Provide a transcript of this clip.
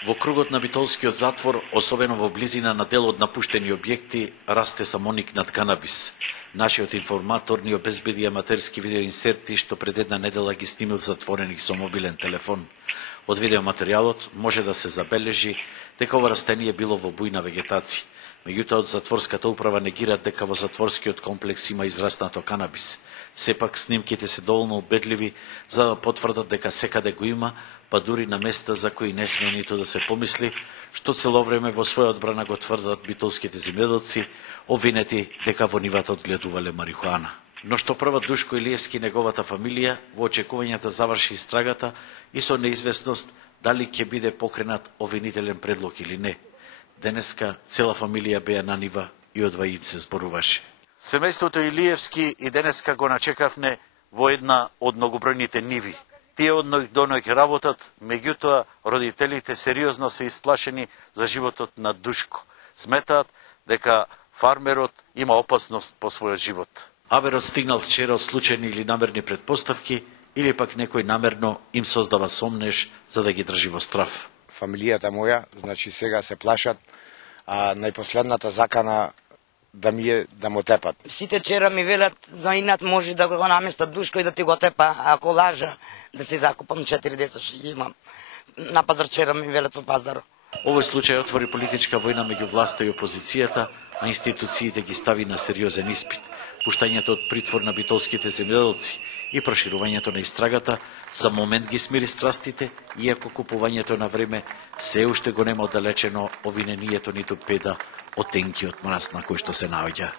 Во кругот на битолскиот затвор, особено во близина на дел од напуштени објекти, расте самоник над канабис. Нашиот информатор ни обезбеди аматерски видеоинсерти што пред една недела ги снимил затвореник со мобилен телефон. Од видеоматеријалот може да се забележи дека ова растение било во бујна вегетација. Меѓутоа, од затворската управа негираат дека во затворскиот комплекс има израснато канабис. Сепак, снимките се доволно убедливи за да потврдат дека секаде го има, па дури на места за кои не сме нито да се помисли, што цело време во своја одбрана го тврдат битолските земјоделци, обвинети дека во нивата одгледувале марихуана. Но што прва Душко Илиевски и неговата фамилија во очекувањата заврши истрагата и со неизвестност дали ќе биде покренат обвинителен предлог или не. Денеска цела фамилија беа на нива и одва им се зборуваше. Семејството Илиевски и денеска го начекавне во една од многобројните ниви. Тие од ној до ној работат, меѓутоа родителите сериозно се исплашени за животот на Душко. Сметаат дека фармерот има опасност по својот живот. Аберот стигнал вчера од случајни или намерни предпоставки, или пак некој намерно им создава сомнеш за да ги држи во страв. Фамилијата моја, значи сега се плашат, а најпоследната закана да ми е да му тепат. Сите вчера ми велат за инат може да го наместат Душко и да ти го тепа, ако лажа да си закупам 4 деца што ги имам. На пазар вчера ми велат во пазар. Овој случај отвори политичка војна меѓу власта и опозицијата, а институциите ги стави на сериозен испит. Пуштањето од притвор на битолските земјоделци и проширувањето на истрагата за момент ги смири страстите, иако купувањето на време се уште го нема оддалечено обвинението ниту педа од тенкиот мраз на кој што се наоѓа.